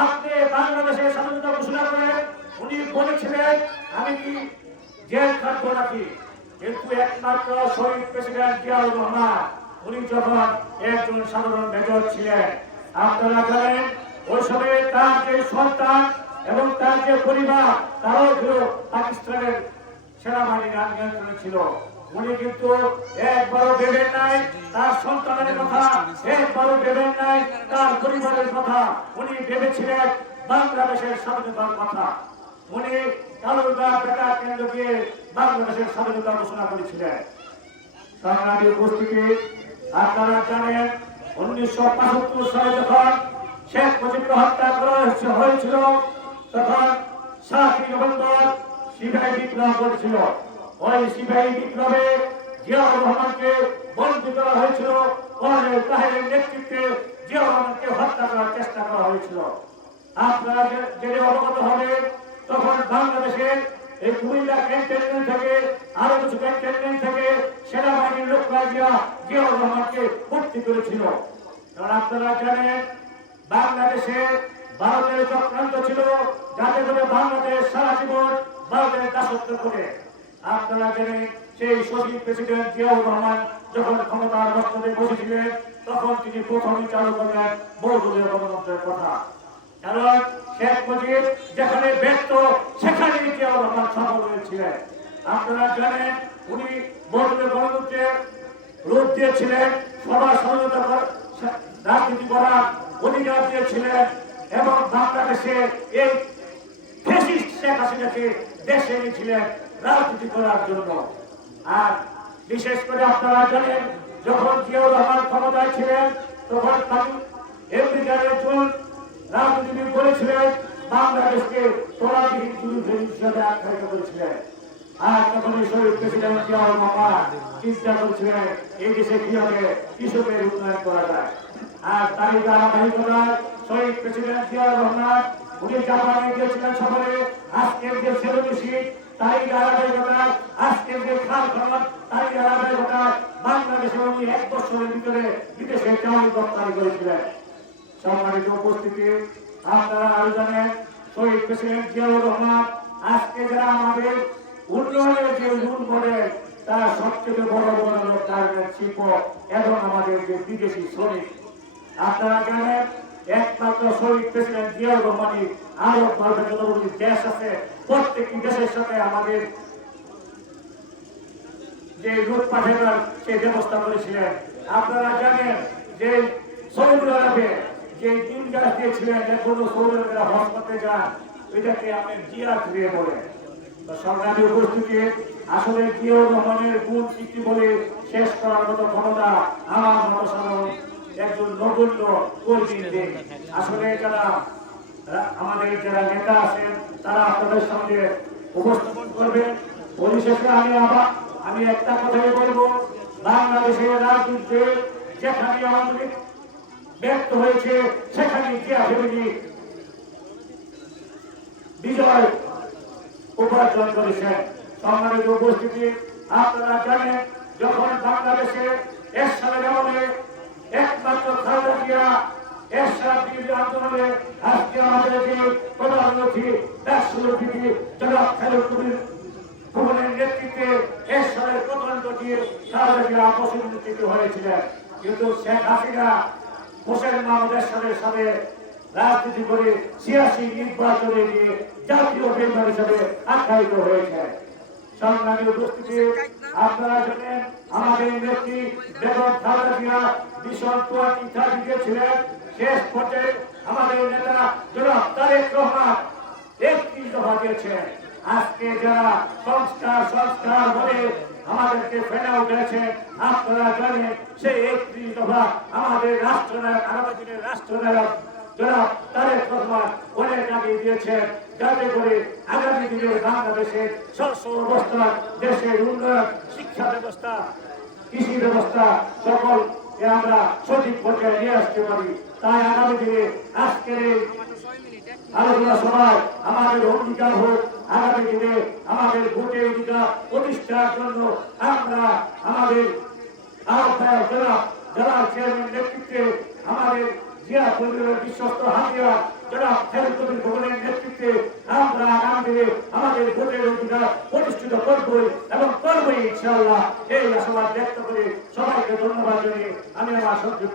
আপনি বাংলাদেশের স্বাধীনতা ঘোষণা করেন উনি বলেছিলেন, আমি কি জেল খাটবো নাকি? কিন্তু একমাত্র শহীদ প্রেসিডেন্ট জিয়াউর রহমান, উনি যখন একজন সাধারণ মেজর ছিলেন, আপনারা জানেন, ওই সময়ে তার যে সন্তান এবং তার যে পরিবার, তারাও ছিল পাকিস্তানের সেনাবাহিনীর নিয়ন্ত্রণে ছিল। উনি কিন্তু একবারও ভেবেন নাই, তার সন্তানের কথা একবারও ভেবেন নাই, তার পরিবারের কথা উনি ভেবেছিলেন, বাংলাদেশের স্বাধীনতার কথা। উনি বাংলাদেশের স্বাধীনতা ঘোষণা করেছিলেন। উপস্থিতি আপনারা জানেন, উনিশশো পঁচাত্তর সালে যখন শেখ হত্যা করা হয়েছিল, তখন সাতই সিপাহী বিপ্লব করেছিল ওই সিপাহী বিপ্লবে জিয়াউর রহমানকে বন্দী করা হয়েছিল। কর্নেল তাহেরের নেতৃত্বে জিয়াউর রহমানকে হত্যা করার চেষ্টা করা হয়েছিল। আপনারা জেনে অবগত হবেন, তখন বাংলাদেশের এই কুমিল্লা ক্যান্টনমেন্ট থেকে, আরও কিছু ক্যান্টনমেন্ট থেকে সেনাবাহিনীর লোকরা গিয়া জিয়াউর রহমানকে ভর্তি করেছিল। কারণ আপনারা জানেন, বাংলাদেশে ভারতের চক্রান্ত ছিল যাতে করে বাংলাদেশ সারা জীবন ভারতের দাসত্ব করে আপনারা জানেন সেই শহীদ প্রেসিডেন্ট জিয়াউর রহমান যখন ক্ষমতার বস্ত্রে বসেছিলেন, তখন তিনি প্রথমে চালু করলেন বহুদলীয় গণতন্ত্রের কথা। কারণ শেখ মুজিব যেখানে ব্যস্ত সেখানে জিয়াউর রহমান সফল হয়েছিলেন। আপনারা জানেন, উনি বহুদলীয় গণতন্ত্রে রূপ দিয়েছিলেন, সবার কর- রাজনীতি করার অধিকার দিয়েছিলেন এবং বাংলাদেশে এই ফেসিস্ট শেখ হাসিনাকে দেশে এনেছিলেন। রাজনীতি করার জন্য। আর বিশেষ করে আপনারা জানেন, যখন জিয়াউর রহমান ক্ষমতায় ছিলেন, তখন একজন রাজনীতিবিদ বলেছিলেন, বাংলাদেশকে আখ্যায়িত করেছিলেন। আর তখন প্রেসিডেন্ট জিয়াউর রহমান চিন্তা করছিলেন, এই দেশে কৃষকের উন্নয়ন করা যায়। আর তারই ধারাবাহিকতায় প্রেসিডেন্ট জিয়াউর রহমান, উনি জাপানে গিয়েছিলেন আজকের যে সেলুসি যে খাল বাংলাদেশে উনি এক বছরের ভিতরে বিদেশে চাউল রপ্তানি করেছিলেন সম্মানিত উপস্থিতি, আপনারা আরও জানেন, শহীদ প্রেসিডেন্ট জিয়াউর রহমান আজকে যারা আমাদের উন্নয়নের যে মূল মডেল তারা সবচেয়ে বড় বড় শিল্প এবং আমাদের যে বিদেশি শ্রমিক। আপনারা জানেন একমাত্র শহীদ প্রেসিডেন্ট জিয়াউর রহমানই আরও ভারতের যতগুলি দেশ আছে। প্রত্যেকটি দেশের সাথে আমাদের যে লুট পাঠানোর সেই ব্যবস্থা করেছিলেন। আপনারা জানেন যে সৌদি আরবে যে তিন গাছ দিয়েছিলেন, এখনও সৌদি আরবেরা করতে যান। এটাকে আমি জিয়া ফিরিয়ে বলে। সংগ্রামী উপস্থিতি, আসলে জিয়াউর রহমানের গুণ বলে শেষ করার মতো ক্ষমতা আমার মতো একজন নগণ্য কর্মী নেই আসলে যারা আমাদের যারা নেতা আছেন, তারা আপনাদের সঙ্গে উপস্থাপন করবেন। পরিশেষে আমি আবার, আমি একটা কথাই বলব, বাংলাদেশের রাজনীতিতে যেখানে আওয়ামী ব্যক্ত হয়েছে, সেখানে ফ্যামিলি বিজয় উপার্জন করেছেন। সম্মানিত উপস্থিতি, আপনারা জানেন, যখন বাংলাদেশে এরশাদের আমলে একমাত্র খালেদা জিয়া এরশাদ বিরোধী আন্দোলনে আজকে আমাদের যে প্রধানমন্ত্রী রাষ্ট্রপতি জনাব খালেদ কবির ভবনের নেতৃত্বে এরশাদের প্রধান ঘটিয়ে খালেদা জিয়া হয়েছিলেন। কিন্তু শেখ জাতীয় মেম্বার হিসেবে আখ্যায়িত হয়েছে। উপস্থিতি আপনারা জানেন, আমাদের নেত্রী বেগম খালেদা ভীষণ তোয়াটিকা দিয়েছিলেন শেষ পর্যায়ে আমাদের নেতা জনাব তারেক রহমান একত্রিশ দফা দিয়েছেন আজকে যারা সংস্কার সংস্কার বলে আমাদেরকে ফেরাও দিয়েছেন আপনারা জানেন, সেই একত্রিশ দফা আমাদের রাষ্ট্রনায়ক, আগামী রাষ্ট্রনায়ক জনাব তারেক রহমান অনেক আগে দিয়েছেন, যাতে করে আগামী দিনে বাংলাদেশের স্বচ্ছ অবস্থা দেশের উন্নয়ন, শিক্ষা ব্যবস্থা, কৃষি ব্যবস্থা সকলকে আমরা সঠিক পর্যায়ে নিয়ে আসতে পারি। তাই আগামী দিনে আজকের এই আলোচনা সভায় আমাদের অঙ্গীকার হোক, আগামী দিনে আমাদের ভোটের অধিকার প্রতিষ্ঠার জন্য আমরা আমাদের আহ্বায়ক জেলা জেলা চেয়ারম্যান নেতৃত্বে আমাদের জিয়া পরিবারের বিশ্বস্ত হাতিয়া জেলা ফেরত কবির আমাদের ভোটের অধিকার প্রতিষ্ঠিত করবই এবং করবই ইনশাআল্লাহ। এই আশাবাদ ব্যক্ত করে সবাইকে ধন্যবাদ জানিয়ে আমি আমার সংক্ষিপ্ত